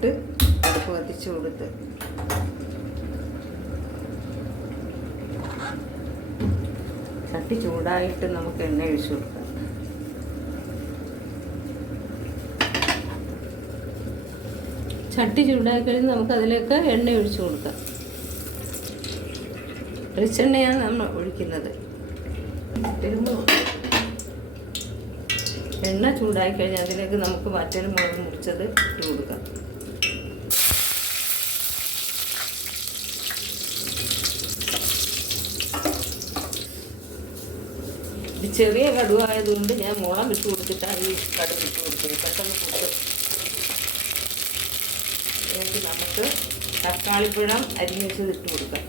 എന്നിട്ട് അടുപ്പ് കത്തിച്ച് കൊടുത്ത് ചട്ടി ചൂടായിട്ട് നമുക്ക് എണ്ണ ഒഴിച്ചു കൊടുക്കാം. ചട്ടി ചൂടായി കഴിഞ്ഞ് നമുക്ക് അതിലേക്ക് എണ്ണ ഒഴിച്ചു കൊടുക്കാം. വെളിച്ചെണ്ണയാണ് നമ്മൾ ഒഴിക്കുന്നത്. എണ്ണ ചൂടായി കഴിഞ്ഞാൽ അതിലേക്ക് നമുക്ക് വറ്റൽമുളക് മുറിച്ചത് ഇട്ട് കൊടുക്കാം. ഇത് ചെറിയ കടുവായതുകൊണ്ട് ഞാൻ മുളക് ഇട്ട് കൊടുത്തിട്ടാണ് ഈ കടുക് ഇട്ട് കൊടുക്കുന്നത്. പെട്ടെന്ന് പൊട്ടും. എന്നിട്ട് നമുക്ക് തക്കാളിപ്പഴം അരിഞ്ഞ് വെച്ചത് ഇട്ട് കൊടുക്കാം.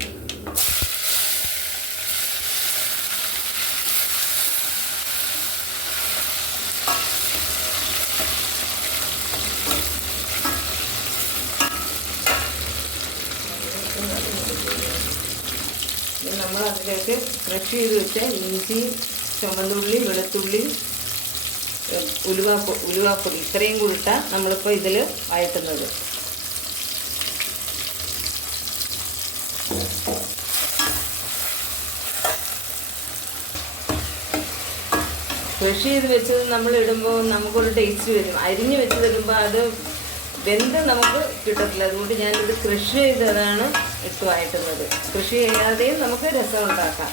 നമ്മൾ അതിലേക്ക് ക്രഷ് ചെയ്ത് വെച്ച ഇഞ്ചി, ചുമന്നുള്ളി, വെളുത്തുള്ളി, ഉലുവാപ്പൊടി ഇത്രയും കൂടി ഇട്ടാണ് നമ്മളിപ്പോൾ ഇതിൽ വഴറ്റുന്നത്. ക്രഷ് ചെയ്ത് വെച്ചത് നമ്മൾ ഇടുമ്പോൾ നമുക്കൊരു ടേസ്റ്റ് വരും. അരിഞ്ഞ് വെച്ച് തരുമ്പോൾ അത് വെന്ത് നമുക്ക് കിട്ടത്തില്ല. അതുകൊണ്ട് ഞാനിത് ക്രഷ് ചെയ്തതാണ് ഇട്ട് വഴറ്റുന്നത്. കൃഷി ചെയ്യാതെയും നമുക്ക് രസം ഉണ്ടാക്കാം.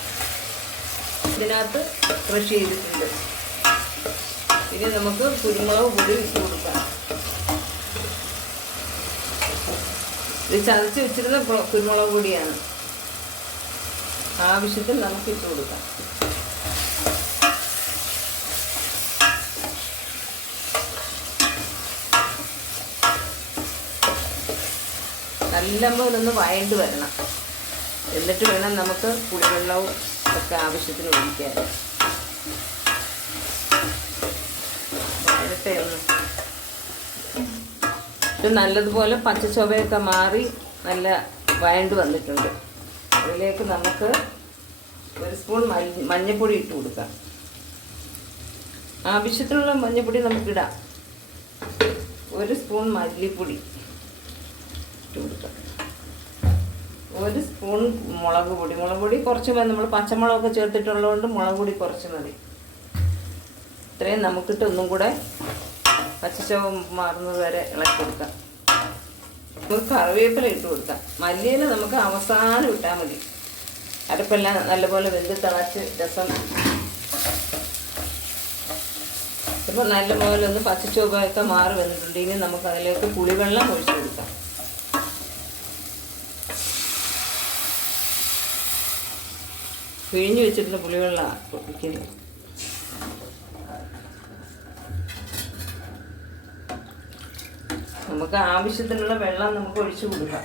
ഇതിനകത്ത് ക്രഷ് ചെയ്തിട്ടുണ്ട്. ഇനി നമുക്ക് കുരുമുളക് പൊടി ഇട്ട് കൊടുക്കാം. ഇത് ചതച്ച് വെച്ചിരുന്ന കുരുമുളക് പൊടിയാണ്. ആവശ്യത്തിൽ നമുക്ക് ഇട്ട് കൊടുക്കാം. നല്ലപോലെ ഒന്ന് വഴണ്ട് വരണം. എന്നിട്ട് വേണം നമുക്ക് പുളിവെള്ളവും ഒക്കെ ആവശ്യത്തിന് ഒഴിക്കാൻ. വഴട്ടെ ഒന്ന്. ഇത് നല്ലതുപോലെ പച്ചച്ചൊവയൊക്കെ മാറി നല്ല വഴണ്ട് വന്നിട്ടുണ്ട്. അതിലേക്ക് നമുക്ക് 1 സ്പൂൺ മഞ്ഞൾപ്പൊടി ഇട്ട് കൊടുക്കാം. ആവശ്യത്തിനുള്ള മഞ്ഞൾപ്പൊടി നമുക്കിടാം. 1 സ്പൂൺ മല്ലിപ്പൊടി ഇട്ട് കൊടുക്കാം. 1 സ്പൂൺ മുളക് പൊടി കുറച്ച് മതി. നമ്മൾ പച്ചമുളകൊക്കെ ചേർത്തിട്ടുള്ളതുകൊണ്ട് മുളക് പൊടി കുറച്ച് മതി. ഇത്രയും നമുക്കിട്ട് ഒന്നും കൂടെ പച്ചച്ചവ മാറുന്നത് വരെ ഇളക്കി കൊടുക്കാം. നമുക്ക് കറിവേപ്പില ഇട്ട് കൊടുക്കാം. മല്ലിയില നമുക്ക് അവസാനം ഇട്ടാൽ മതി. അരപ്പെല്ലാം നല്ലപോലെ വെന്ത് തിളച്ച് രസം ഇപ്പോൾ നല്ലപോലെ ഒന്ന് പച്ചച്ചോപ്പൊക്കെ മാറി വന്നിട്ടുണ്ട്. ഇനി നമുക്ക് അതിലേക്ക് പുളിവെള്ളം ഒഴിച്ചു കൊടുക്കാം. പിഴിഞ്ഞ് വെച്ചിട്ടുള്ള പുളിവെള്ളമാണ് ഒഴിക്കുന്നത്. നമുക്ക് ആവശ്യത്തിനുള്ള വെള്ളം നമുക്ക് ഒഴിച്ചു കൊടുക്കാം.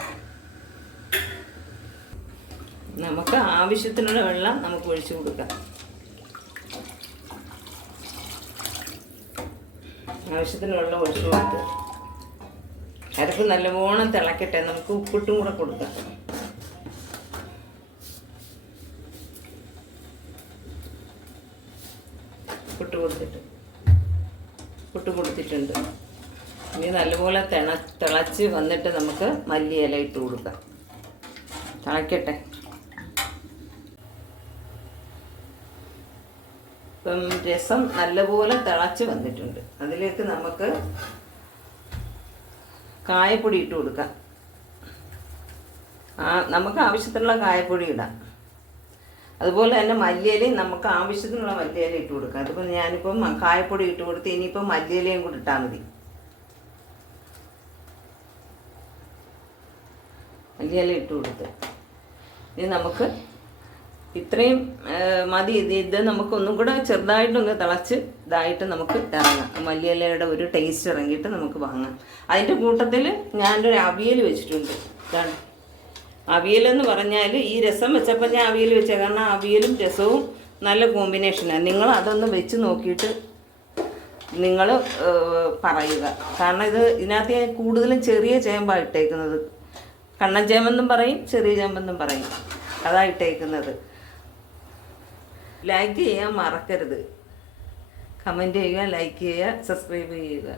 ആവശ്യത്തിന് വെള്ളം ഒഴിച്ചു കൊടുത്ത് അരപ്പ് നല്ലവണ്ണം തിളക്കട്ടെ. നമുക്ക് ഉപ്പിട്ടും കൂടെ കൊടുക്കാം. പുട്ട് കൊടുത്തിട്ടുണ്ട്. ഇനി നല്ലപോലെ തിളച്ച് വന്നിട്ട് നമുക്ക് മല്ലിയില ഇട്ട് കൊടുക്കാം. തിളക്കട്ടെ. ഇപ്പം രസം നല്ലപോലെ തിളച്ച് വന്നിട്ടുണ്ട്. അതിലേക്ക് നമുക്ക് കായപ്പൊടി ഇട്ട് കൊടുക്കാം. നമുക്ക് ആവശ്യത്തിനുള്ള കായപ്പൊടി ഇടാം. അതുപോലെ തന്നെ മല്ലിയിലയും നമുക്ക് ആവശ്യത്തിനുള്ള മല്ലിയില ഇട്ട് കൊടുക്കാം. അതിപ്പോൾ ഞാനിപ്പം കായപ്പൊടി ഇട്ട് കൊടുത്ത് ഇനിയിപ്പോൾ മല്ലിയിലയും കൂടി ഇട്ടാൽ മതി. മല്ലിയില ഇട്ട് കൊടുത്ത് ഇനി നമുക്ക് ഇത്രയും മതി. ഇത് നമുക്കൊന്നും കൂടെ ചെറുതായിട്ടൊന്ന് തിളച്ച് ഇതായിട്ട് നമുക്ക് ഇറങ്ങാം. മല്ലിയിലയുടെ ഒരു ടേസ്റ്റ് ഇറങ്ങിയിട്ട് നമുക്ക് വാങ്ങാം. അതിൻ്റെ കൂട്ടത്തിൽ ഞാനൊരു അവിയൽ വെച്ചിട്ടുണ്ട്. ഇതാണ് അവിയലെന്ന് പറഞ്ഞാൽ ഈ രസം വെച്ചപ്പോൾ ഞാൻ അവിയൽ വെച്ചത്. കാരണം അവിയലും രസവും നല്ല കോമ്പിനേഷനാണ്. നിങ്ങൾ അതൊന്ന് വെച്ച് നോക്കിയിട്ട് നിങ്ങൾ പറയുക. കാരണം ഇതിനകത്ത് ഞാൻ കൂടുതലും ചെറിയ ചേമ്പാണ് ഇട്ടേക്കുന്നത്. കണ്ണൻ ചേമ്പെന്നും പറയും, ചെറിയ ചേമ്പെന്നും പറയും. അതാണ് ഇട്ടേക്കുന്നത്. ലൈക്ക് ചെയ്യാൻ മറക്കരുത്. കമൻറ്റ് ചെയ്യുക, ലൈക്ക് ചെയ്യുക, സബ്സ്ക്രൈബ് ചെയ്യുക.